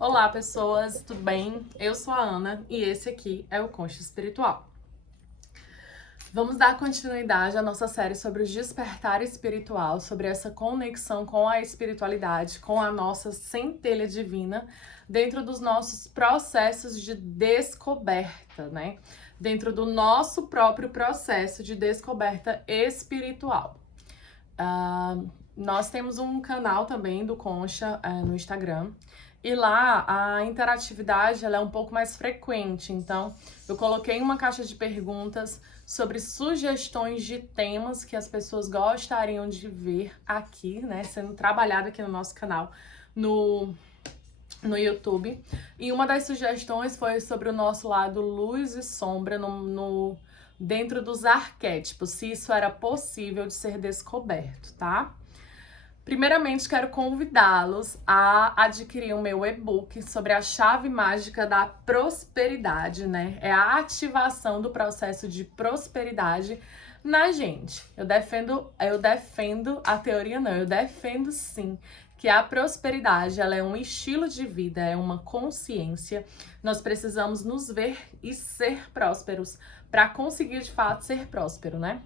Olá, pessoas, tudo bem? Eu sou a Ana e esse aqui é o Concha Espiritual. Vamos dar continuidade à nossa série sobre o despertar espiritual, sobre essa conexão com a espiritualidade, com a nossa centelha divina, dentro dos nossos processos de descoberta, né? Dentro do nosso próprio processo de descoberta espiritual. Nós temos um canal também do Concha no Instagram. E lá a interatividade ela é um pouco mais frequente, então eu coloquei uma caixa de perguntas sobre sugestões de temas que as pessoas gostariam de ver aqui, né, sendo trabalhado aqui no nosso canal no YouTube. E uma das sugestões foi sobre o nosso lado luz e sombra dentro dos arquétipos, se isso era possível de ser descoberto, tá? Primeiramente, quero convidá-los a adquirir o meu e-book sobre a chave mágica da prosperidade, né? É a ativação do processo de prosperidade na gente. Eu defendo a teoria não, eu defendo sim que a prosperidade, ela é um estilo de vida, é uma consciência. Nós precisamos nos ver e ser prósperos para conseguir de fato ser próspero, né?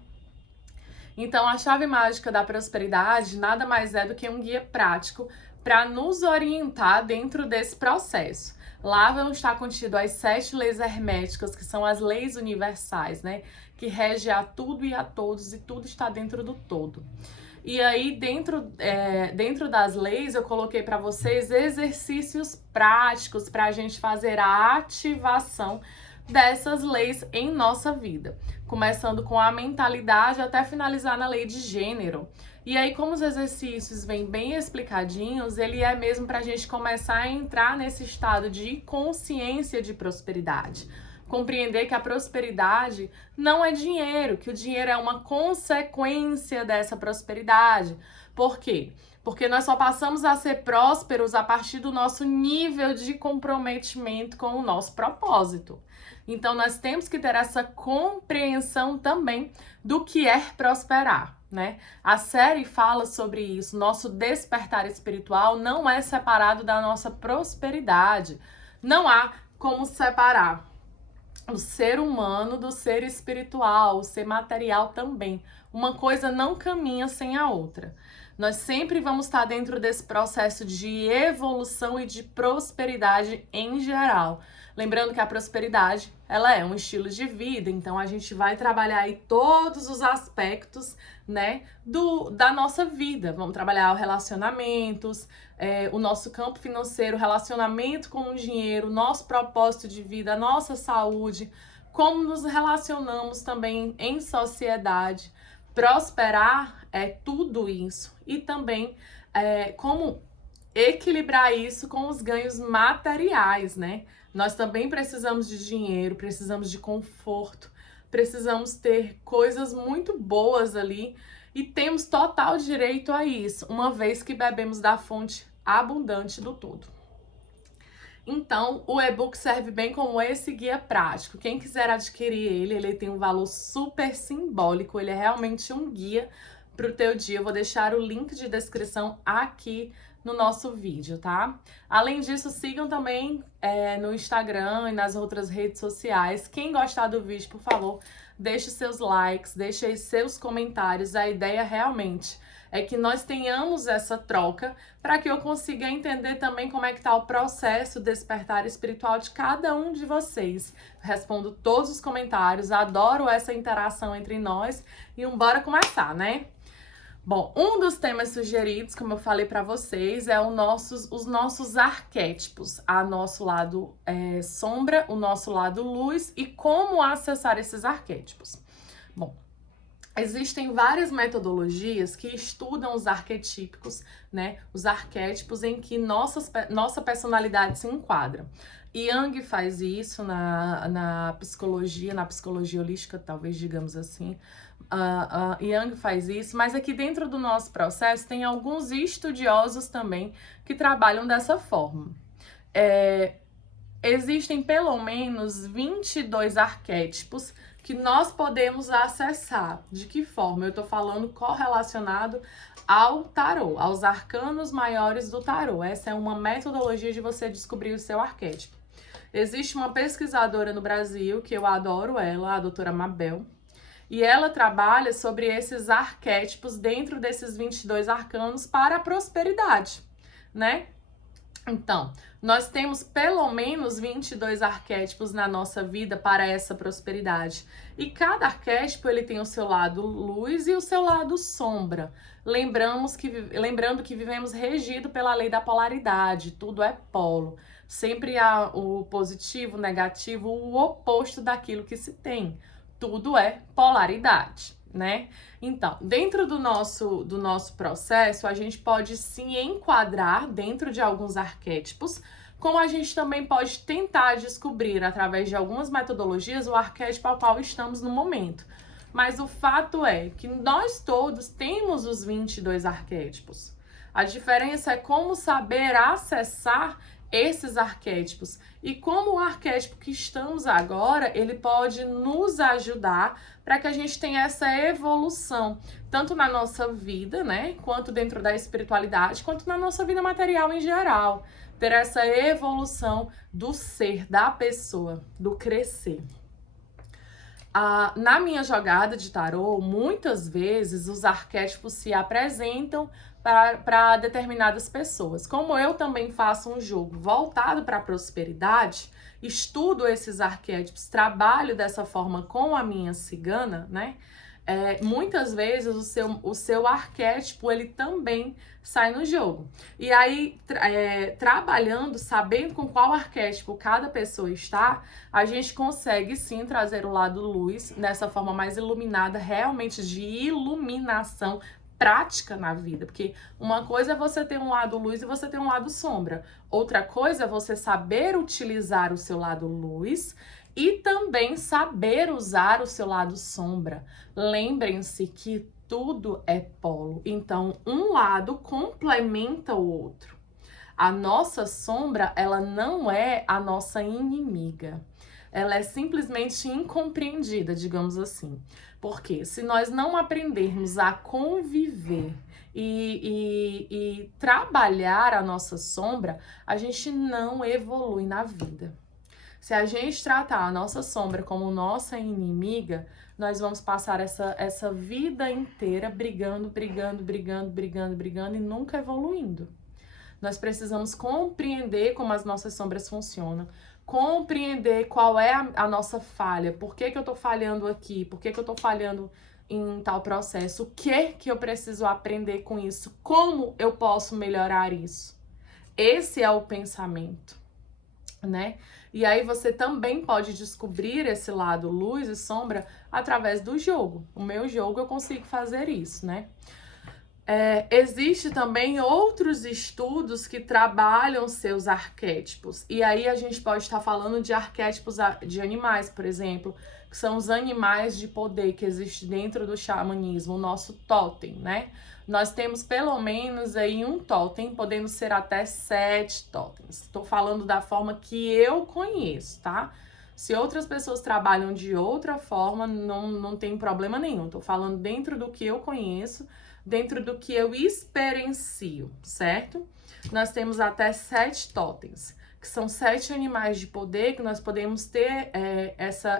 Então, a chave mágica da prosperidade nada mais é do que um guia prático para nos orientar dentro desse processo. Lá vão estar contido as 7 leis herméticas, que são as leis universais, né? Que regem a tudo e a todos, e tudo está dentro do todo. E aí, dentro das leis, eu coloquei para vocês exercícios práticos para a gente fazer a ativação dessas leis em nossa vida, começando com a mentalidade até finalizar na lei de gênero. E aí, como os exercícios vêm bem explicadinhos, ele é mesmo para a gente começar a entrar nesse estado de consciência de prosperidade. Compreender que a prosperidade não é dinheiro, que o dinheiro é uma consequência dessa prosperidade. Por quê? Porque nós só passamos a ser prósperos a partir do nosso nível de comprometimento com o nosso propósito. Então, nós temos que ter essa compreensão também do que é prosperar, né? A série fala sobre isso. Nosso despertar espiritual não é separado da nossa prosperidade. Não há como separar o ser humano do ser espiritual, o ser material também. Uma coisa não caminha sem a outra. Nós sempre vamos estar dentro desse processo de evolução e de prosperidade em geral. Lembrando que a prosperidade, ela é um estilo de vida, então a gente vai trabalhar aí todos os aspectos, né, da nossa vida. Vamos trabalhar os relacionamentos, o nosso campo financeiro, relacionamento com o dinheiro, nosso propósito de vida, a nossa saúde, como nos relacionamos também em sociedade. Prosperar é tudo isso e também como equilibrar isso com os ganhos materiais, né? Nós também precisamos de dinheiro, precisamos de conforto, precisamos ter coisas muito boas ali e temos total direito a isso, uma vez que bebemos da fonte abundante do todo. Então, o e-book serve bem como esse guia prático. Quem quiser adquirir ele tem um valor super simbólico, ele é realmente um guia para o teu dia. Eu vou deixar o link de descrição aqui no nosso vídeo, tá? Além disso, sigam também no Instagram e nas outras redes sociais. Quem gostar do vídeo, por favor, deixe seus likes, deixe aí seus comentários. A ideia realmente é que nós tenhamos essa troca para que eu consiga entender também como é que tá o processo de despertar espiritual de cada um de vocês. Respondo todos os comentários, adoro essa interação entre nós e bora começar, né? Bom, um dos temas sugeridos, como eu falei para vocês, é os nossos arquétipos, a nosso lado sombra, o nosso lado luz e como acessar esses arquétipos. Bom, existem várias metodologias que estudam os arquetípicos, né? Os arquétipos em que nossa personalidade se enquadra. Jung faz isso na psicologia holística, talvez digamos assim. Jung faz isso, mas aqui dentro do nosso processo tem alguns estudiosos também que trabalham dessa forma. Existem pelo menos 22 arquétipos que nós podemos acessar. De que forma? Eu tô falando correlacionado ao tarô, aos arcanos maiores do tarô. Essa é uma metodologia de você descobrir o seu arquétipo. Existe uma pesquisadora no Brasil, que eu adoro ela, a doutora Mabel, e ela trabalha sobre esses arquétipos dentro desses 22 arcanos para a prosperidade, né? Então, nós temos pelo menos 22 arquétipos na nossa vida para essa prosperidade. E cada arquétipo ele tem o seu lado luz e o seu lado sombra. Lembrando que vivemos regido pela lei da polaridade, tudo é polo. Sempre há o positivo, o negativo, o oposto daquilo que se tem. Tudo é polaridade, né? Então, dentro do nosso processo, a gente pode se enquadrar dentro de alguns arquétipos, como a gente também pode tentar descobrir, através de algumas metodologias, o arquétipo ao qual estamos no momento. Mas o fato é que nós todos temos os 22 arquétipos. A diferença é como saber acessar esses arquétipos e como o arquétipo que estamos agora, ele pode nos ajudar para que a gente tenha essa evolução, tanto na nossa vida, né, quanto dentro da espiritualidade, quanto na nossa vida material em geral. Ter essa evolução do ser, da pessoa, do crescer. Na minha jogada de tarô, muitas vezes os arquétipos se apresentam para determinadas pessoas. Como eu também faço um jogo voltado para a prosperidade, estudo esses arquétipos, trabalho dessa forma com a minha cigana, né? Muitas vezes o seu arquétipo ele também sai no jogo. E aí, trabalhando, sabendo com qual arquétipo cada pessoa está, a gente consegue sim trazer o lado luz nessa forma mais iluminada, realmente de iluminação prática na vida. Porque uma coisa é você ter um lado luz e você ter um lado sombra. Outra coisa é você saber utilizar o seu lado luz e também saber usar o seu lado sombra. Lembrem-se que tudo é polo, então um lado complementa o outro. A nossa sombra, ela não é a nossa inimiga. Ela é simplesmente incompreendida, digamos assim. Porque se nós não aprendermos a conviver e trabalhar a nossa sombra, a gente não evolui na vida. Se a gente tratar a nossa sombra como nossa inimiga, nós vamos passar essa vida inteira brigando e nunca evoluindo. Nós precisamos compreender como as nossas sombras funcionam, compreender qual é a nossa falha, por que eu tô falhando aqui, por que eu tô falhando em tal processo, o que eu preciso aprender com isso, como eu posso melhorar isso. Esse é o pensamento, né? E aí você também pode descobrir esse lado luz e sombra através do jogo. O meu jogo eu consigo fazer isso, né? Existe também outros estudos que trabalham seus arquétipos. E aí a gente pode estar falando de arquétipos de animais, por exemplo, que são os animais de poder que existem dentro do xamanismo, o nosso totem, né? Nós temos pelo menos aí um totem, podendo ser até 7 totens. Estou falando da forma que eu conheço, tá? Se outras pessoas trabalham de outra forma, não tem problema nenhum. Estou falando dentro do que eu conheço, dentro do que eu experiencio, certo? Nós temos até 7 totens, que são 7 animais de poder que nós podemos ter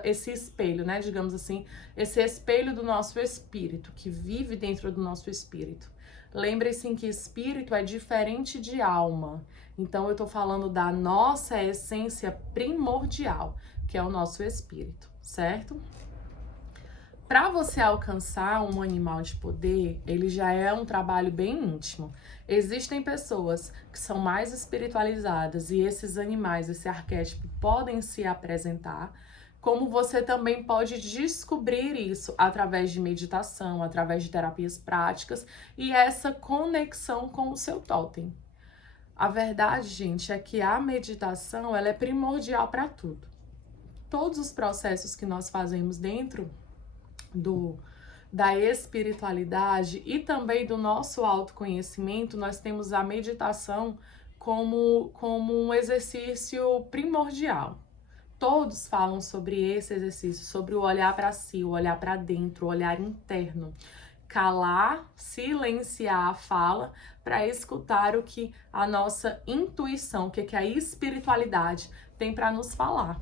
esse espelho, né? Digamos assim, esse espelho do nosso espírito, que vive dentro do nosso espírito. Lembre-se que espírito é diferente de alma. Então, eu tô falando da nossa essência primordial, que é o nosso espírito, certo? Para você alcançar um animal de poder, ele já é um trabalho bem íntimo. Existem pessoas que são mais espiritualizadas e esses animais, esse arquétipo, podem se apresentar, como você também pode descobrir isso através de meditação, através de terapias práticas e essa conexão com o seu totem. A verdade, gente, é que a meditação ela é primordial para tudo. Todos os processos que nós fazemos dentro da espiritualidade e também do nosso autoconhecimento, nós temos a meditação como um exercício primordial. todos falam sobre esse exercício, sobre o olhar para si, o olhar para dentro, o olhar interno. Calar, silenciar a fala para escutar o que a nossa intuição, o que a espiritualidade tem para nos falar.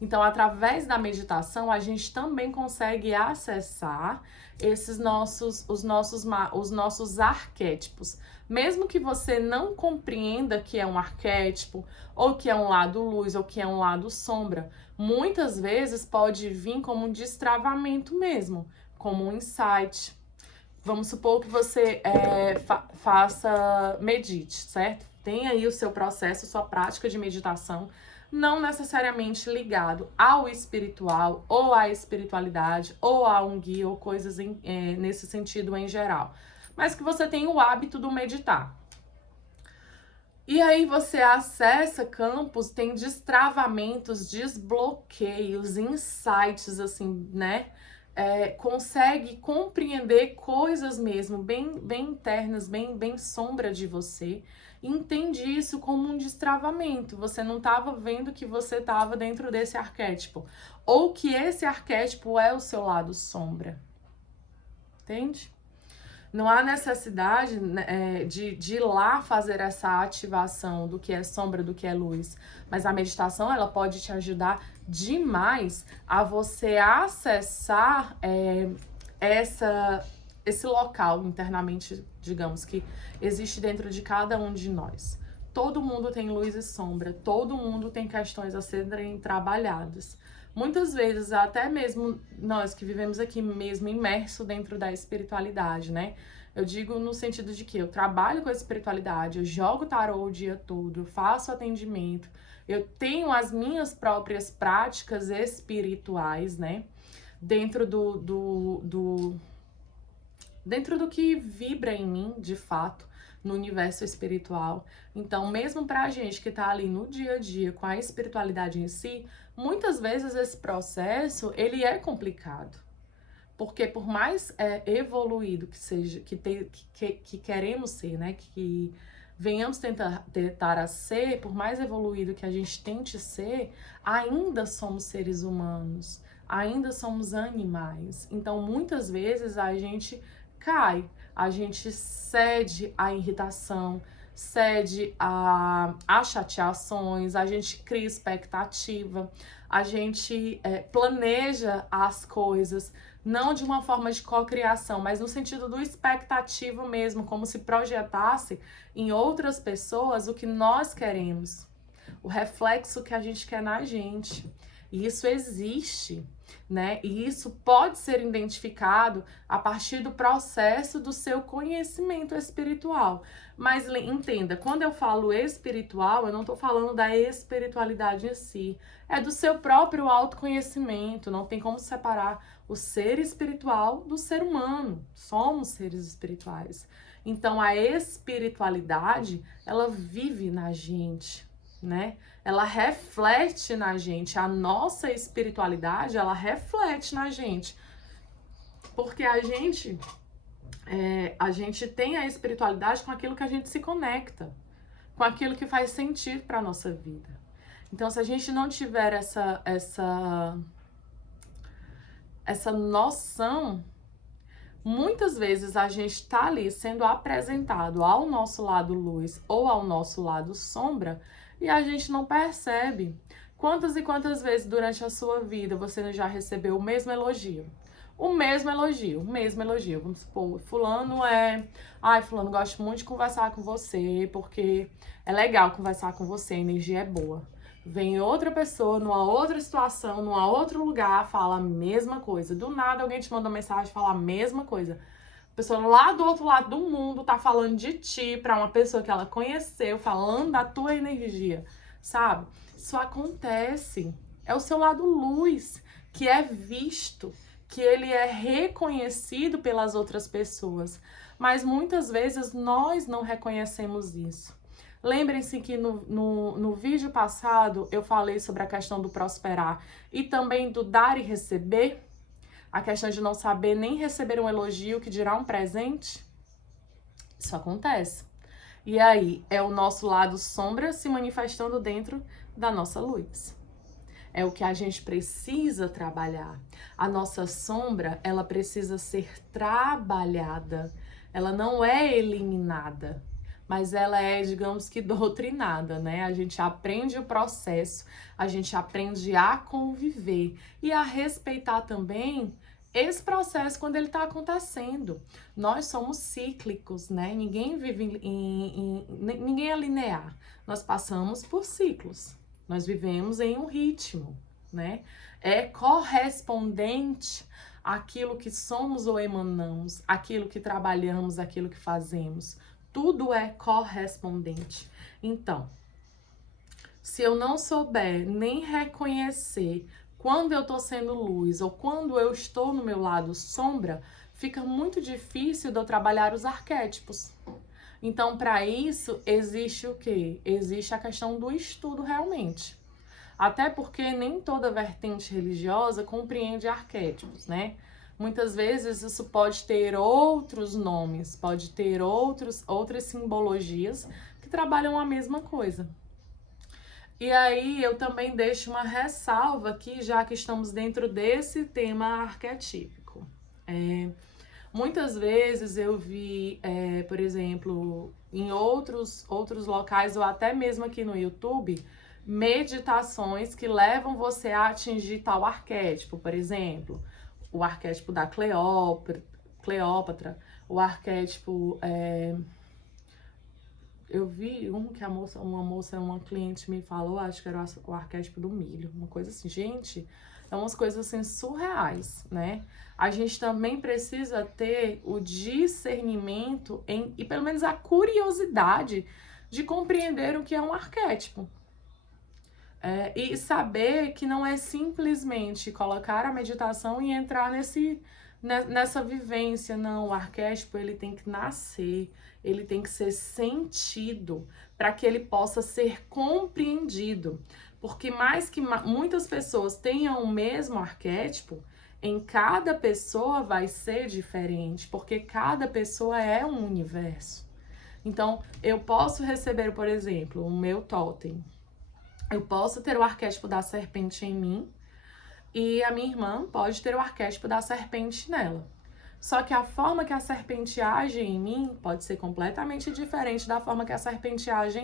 Então, através da meditação, a gente também consegue acessar os nossos arquétipos. Mesmo que você não compreenda que é um arquétipo, ou que é um lado luz, ou que é um lado sombra, muitas vezes pode vir como um destravamento mesmo, como um insight. Vamos supor que você medite, certo? Tem aí o seu processo, sua prática de meditação, não necessariamente ligado ao espiritual, ou à espiritualidade, ou a um guia, ou coisas nesse sentido em geral. Mas que você tem o hábito do meditar. E aí você acessa campos, tem destravamentos, desbloqueios, insights, assim, né? Consegue compreender coisas mesmo, bem internas, bem sombra de você. Entende isso como um destravamento. Você não estava vendo que você estava dentro desse arquétipo. Ou que esse arquétipo é o seu lado sombra. Entende? Não há necessidade de ir lá fazer essa ativação do que é sombra, do que é luz. Mas a meditação, ela pode te ajudar demais a você acessar esse local internamente, digamos, que existe dentro de cada um de nós. Todo mundo tem luz e sombra, todo mundo tem questões a serem trabalhadas. Muitas vezes, até mesmo nós que vivemos aqui mesmo imerso dentro da espiritualidade, né? Eu digo no sentido de que eu trabalho com a espiritualidade, eu jogo tarô o dia todo, eu faço atendimento, eu tenho as minhas próprias práticas espirituais, né? Dentro dentro do que vibra em mim, de fato, no universo espiritual. Então, mesmo pra gente que tá ali no dia a dia com a espiritualidade em si, muitas vezes esse processo, ele é complicado. Porque por mais evoluído que seja, que queremos ser, né, que venhamos tentar a ser, por mais evoluído que a gente tente ser, ainda somos seres humanos, ainda somos animais. Então, muitas vezes a gente cai, a gente cede à irritação, cede a chateações, a gente cria expectativa, a gente planeja as coisas, não de uma forma de cocriação, mas no sentido do expectativo mesmo, como se projetasse em outras pessoas o que nós queremos, o reflexo que a gente quer na gente. E isso existe, né? E isso pode ser identificado a partir do processo do seu conhecimento espiritual. Mas entenda, quando eu falo espiritual, eu não estou falando da espiritualidade em si. É do seu próprio autoconhecimento. Não tem como separar o ser espiritual do ser humano. Somos seres espirituais. Então, a espiritualidade, ela vive na gente, né? Ela reflete na gente, a nossa espiritualidade, ela reflete na gente, porque a gente tem a espiritualidade com aquilo que a gente se conecta, com aquilo que faz sentido para a nossa vida. Então, se a gente não tiver essa noção, muitas vezes a gente está ali sendo apresentado ao nosso lado luz ou ao nosso lado sombra, e a gente não percebe. Quantas e quantas vezes durante a sua vida você já recebeu o mesmo elogio? O mesmo elogio. Vamos supor, fulano fulano, gosto muito de conversar com você, porque é legal conversar com você, a energia é boa. Vem outra pessoa, numa outra situação, num outro lugar, fala a mesma coisa. Do nada alguém te manda uma mensagem e fala a mesma coisa. A pessoa lá do outro lado do mundo tá falando de ti pra uma pessoa que ela conheceu, falando da tua energia, sabe? Isso acontece. É o seu lado luz, que é visto, que ele é reconhecido pelas outras pessoas. Mas muitas vezes nós não reconhecemos isso. Lembrem-se que no vídeo passado eu falei sobre a questão do prosperar e também do dar e receber. A questão de não saber nem receber um elogio, que dirá um presente. Isso acontece. E aí, é o nosso lado sombra se manifestando dentro da nossa luz. É o que a gente precisa trabalhar. A nossa sombra, ela precisa ser trabalhada. Ela não é eliminada, mas ela é, digamos que, doutrinada, né? A gente aprende o processo, a gente aprende a conviver e a respeitar também esse processo quando ele está acontecendo. Nós somos cíclicos, né? Ninguém vive ninguém é linear. Nós passamos por ciclos. Nós vivemos em um ritmo, né? É correspondente àquilo que somos ou emanamos, aquilo que trabalhamos, aquilo que fazemos. Tudo é correspondente. Então, se eu não souber nem reconhecer quando eu tô sendo luz ou quando eu estou no meu lado sombra, fica muito difícil de eu trabalhar os arquétipos. Então, para isso, existe o quê? Existe a questão do estudo realmente. Até porque nem toda vertente religiosa compreende arquétipos, né? Muitas vezes isso pode ter outros nomes, pode ter outras simbologias que trabalham a mesma coisa. E aí eu também deixo uma ressalva aqui, já que estamos dentro desse tema arquetípico. Muitas vezes eu vi, por exemplo, em outros locais, ou até mesmo aqui no YouTube, meditações que levam você a atingir tal arquétipo. Por exemplo, o arquétipo da Cleópatra, o arquétipo... Eu vi uma cliente me falou, acho que era o arquétipo do milho, uma coisa assim. Gente, é umas coisas assim surreais, né? A gente também precisa ter o discernimento e pelo menos a curiosidade de compreender o que é um arquétipo. E saber que não é simplesmente colocar a meditação e entrar nessa vivência. Não, o arquétipo ele tem que nascer, ele tem que ser sentido para que ele possa ser compreendido. Porque mais que muitas pessoas tenham o mesmo arquétipo, em cada pessoa vai ser diferente, porque cada pessoa é um universo. Então, eu posso receber, por exemplo, o meu totem. Eu posso ter o arquétipo da serpente em mim e a minha irmã pode ter o arquétipo da serpente nela. Só que a forma que a serpente age em mim pode ser completamente diferente da forma que a serpente age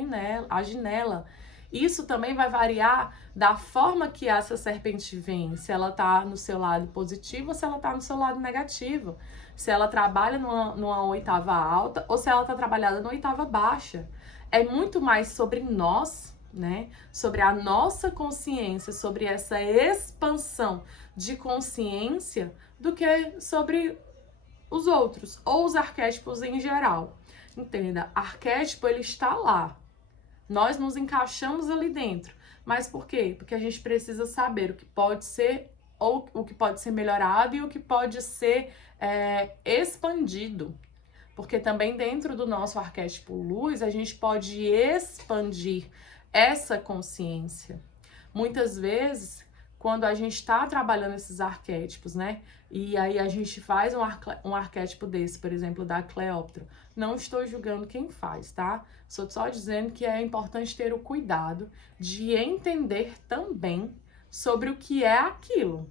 nela. Isso também vai variar da forma que essa serpente vem, se ela tá no seu lado positivo ou se ela tá no seu lado negativo. Se ela trabalha numa oitava alta ou se ela tá trabalhada numa oitava baixa. É muito mais sobre nós, né? Sobre a nossa consciência, sobre essa expansão de consciência do que sobre os outros, ou os arquétipos em geral. Entenda, arquétipo ele está lá. Nós nos encaixamos ali dentro. Mas por quê? Porque a gente precisa saber o que pode ser ou o que pode ser melhorado e o que pode ser expandido. Porque também dentro do nosso arquétipo luz, a gente pode expandir essa consciência. Muitas vezes, quando a gente está trabalhando esses arquétipos, né? E aí a gente faz um arquétipo desse, por exemplo, da Cleópatra. Não estou julgando quem faz, tá? Estou só dizendo que é importante ter o cuidado de entender também sobre o que é aquilo.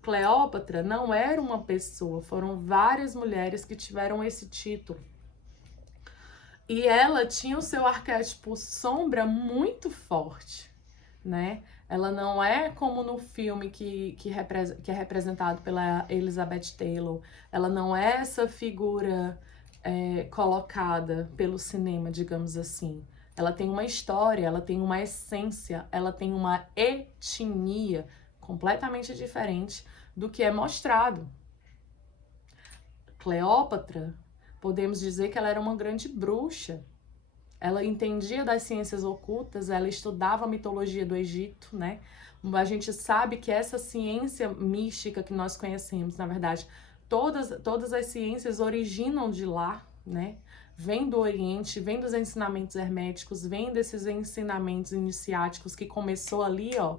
Cleópatra não era uma pessoa, foram várias mulheres que tiveram esse título. E ela tinha o seu arquétipo sombra muito forte, né? Ela não é como no filme que é representado pela Elizabeth Taylor. Ela não é essa figura colocada pelo cinema, digamos assim. Ela tem uma história, ela tem uma essência, ela tem uma etnia completamente diferente do que é mostrado. Cleópatra, podemos dizer que ela era uma grande bruxa. Ela entendia das ciências ocultas, ela estudava a mitologia do Egito, né? A gente sabe que essa ciência mística que nós conhecemos, na verdade, todas as ciências originam de lá, né? Vem do Oriente, vem dos ensinamentos herméticos, vem desses ensinamentos iniciáticos que começou ali, ó,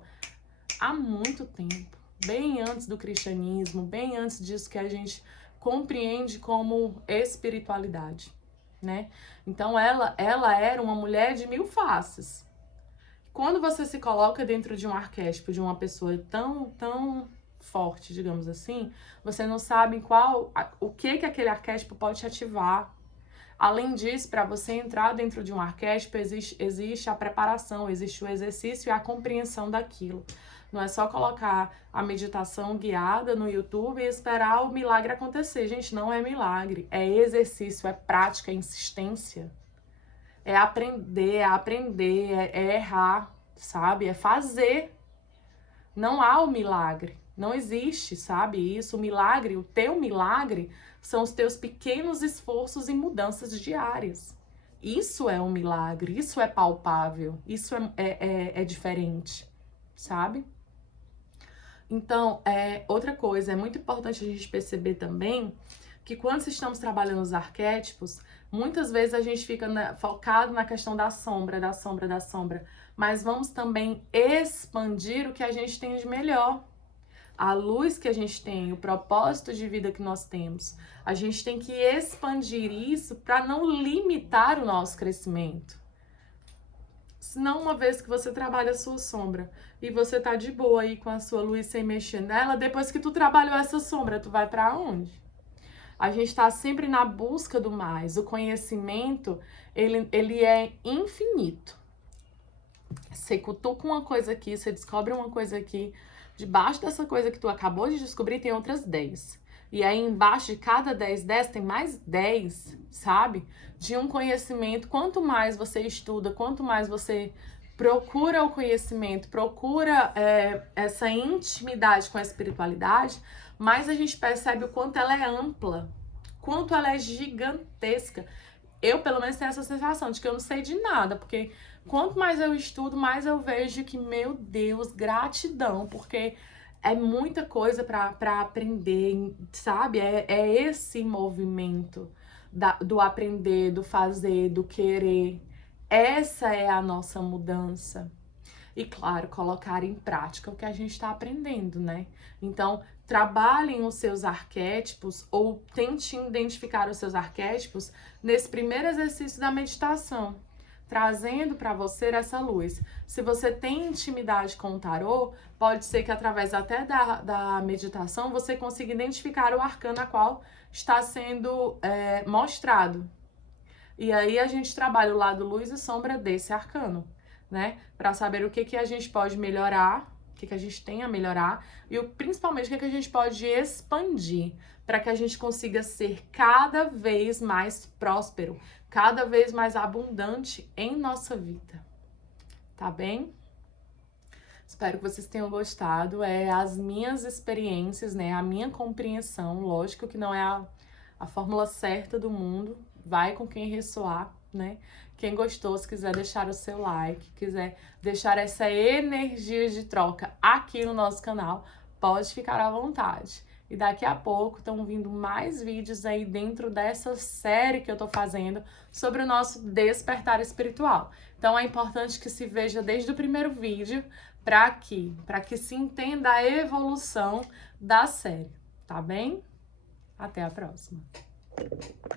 há muito tempo, bem antes do cristianismo, bem antes disso que a gente compreende como espiritualidade, né? Então ela era uma mulher de mil faces, quando você se coloca dentro de um arquétipo de uma pessoa tão forte, digamos assim, você não sabe o que aquele arquétipo pode te ativar. Além disso, para você entrar dentro de um arquétipo, existe a preparação, existe o exercício e a compreensão daquilo. Não é só colocar a meditação guiada no YouTube e esperar o milagre acontecer. Gente, não é milagre, é exercício, é prática, é insistência. É aprender, é errar, sabe? É fazer. Não há o milagre. Não existe, sabe? Isso, o milagre, o teu milagre são os teus pequenos esforços e mudanças diárias. Isso é um milagre, isso é palpável, isso é diferente, sabe? Então, outra coisa, é muito importante a gente perceber também que quando estamos trabalhando os arquétipos, muitas vezes a gente fica focado na questão da sombra, mas vamos também expandir o que a gente tem de melhor. A luz que a gente tem, o propósito de vida que nós temos. A gente tem que expandir isso para não limitar o nosso crescimento. Senão, uma vez que você trabalha a sua sombra e você tá de boa aí com a sua luz sem mexer nela, depois que tu trabalhou essa sombra, tu vai para onde? A gente tá sempre na busca do mais. O conhecimento, ele é infinito. Você cutuca uma coisa aqui, você descobre uma coisa aqui. Debaixo dessa coisa que tu acabou de descobrir, tem outras 10. E aí, embaixo de cada 10 tem mais 10, sabe? De um conhecimento. Quanto mais você estuda, quanto mais você procura o conhecimento, procura essa intimidade com a espiritualidade, mais a gente percebe o quanto ela é ampla, quanto ela é gigantesca. Eu, pelo menos, tenho essa sensação de que eu não sei de nada, porque quanto mais eu estudo, mais eu vejo que, meu Deus, gratidão, porque é muita coisa para aprender, sabe? É esse movimento do aprender, do fazer, do querer. Essa é a nossa mudança. E, claro, colocar em prática o que a gente está aprendendo, né? Então, trabalhem os seus arquétipos ou tente identificar os seus arquétipos nesse primeiro exercício da meditação, trazendo para você essa luz. Se você tem intimidade com o tarô, pode ser que através até da meditação você consiga identificar o arcano a qual está sendo mostrado. E aí a gente trabalha o lado luz e sombra desse arcano, né? Para saber o que a gente pode melhorar, o que a gente tem a melhorar e principalmente o que a gente pode expandir para que a gente consiga ser cada vez mais próspero, cada vez mais abundante em nossa vida. Tá bem? Espero que vocês tenham gostado. As minhas experiências, né? A minha compreensão. Lógico que não é a fórmula certa do mundo. Vai com quem ressoar, né? Quem gostou, se quiser deixar o seu like, quiser deixar essa energia de troca aqui no nosso canal, pode ficar à vontade. E daqui a pouco estão vindo mais vídeos aí dentro dessa série que eu tô fazendo sobre o nosso despertar espiritual. Então é importante que se veja desde o primeiro vídeo para que se entenda a evolução da série, tá bem? Até a próxima.